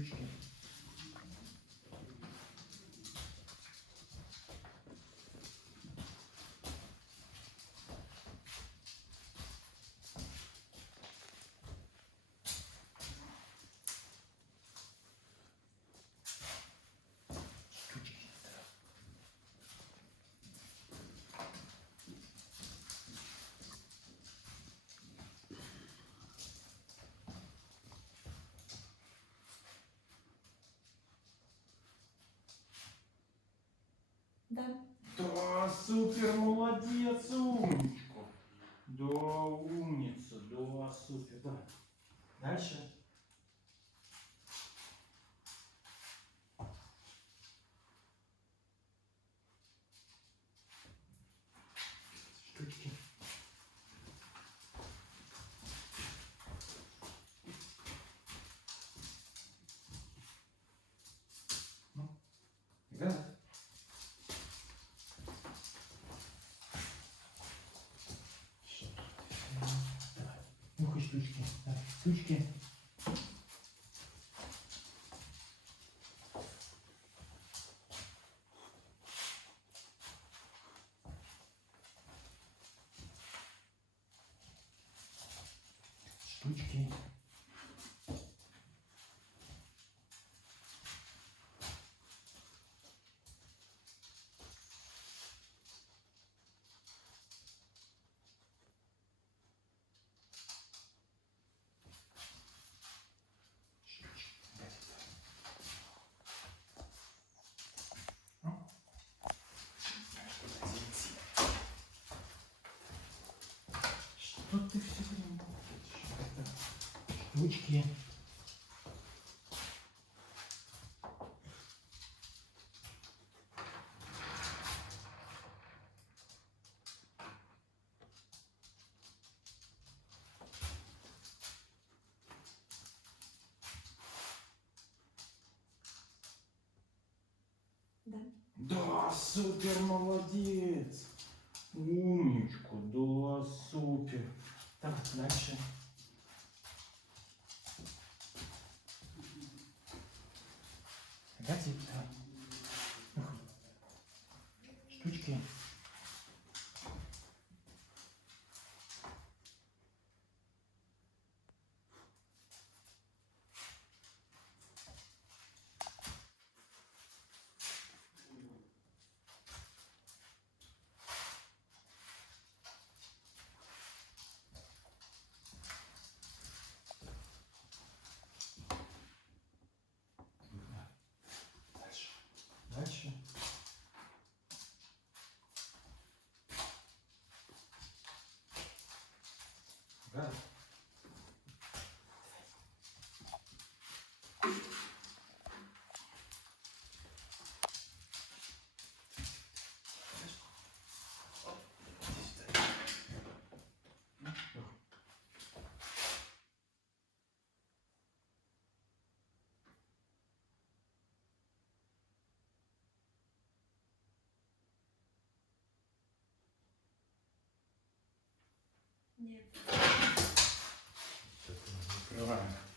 Штучки. Да. Да, супер, молодец, умничка. Да, умница, да, супер, да. Дальше. Штучки. Ну, да. Давай. Ну-ка, штучки. Давай, штучки. Штучки. Что ты все время молчишь? Штучки. Да. Да, супер, молодец. Умничка, да, супер. Так, дальше. Опять давай. Ну-ка. Штучки. Дальше. Дальше. Да. Нет. Закрываем.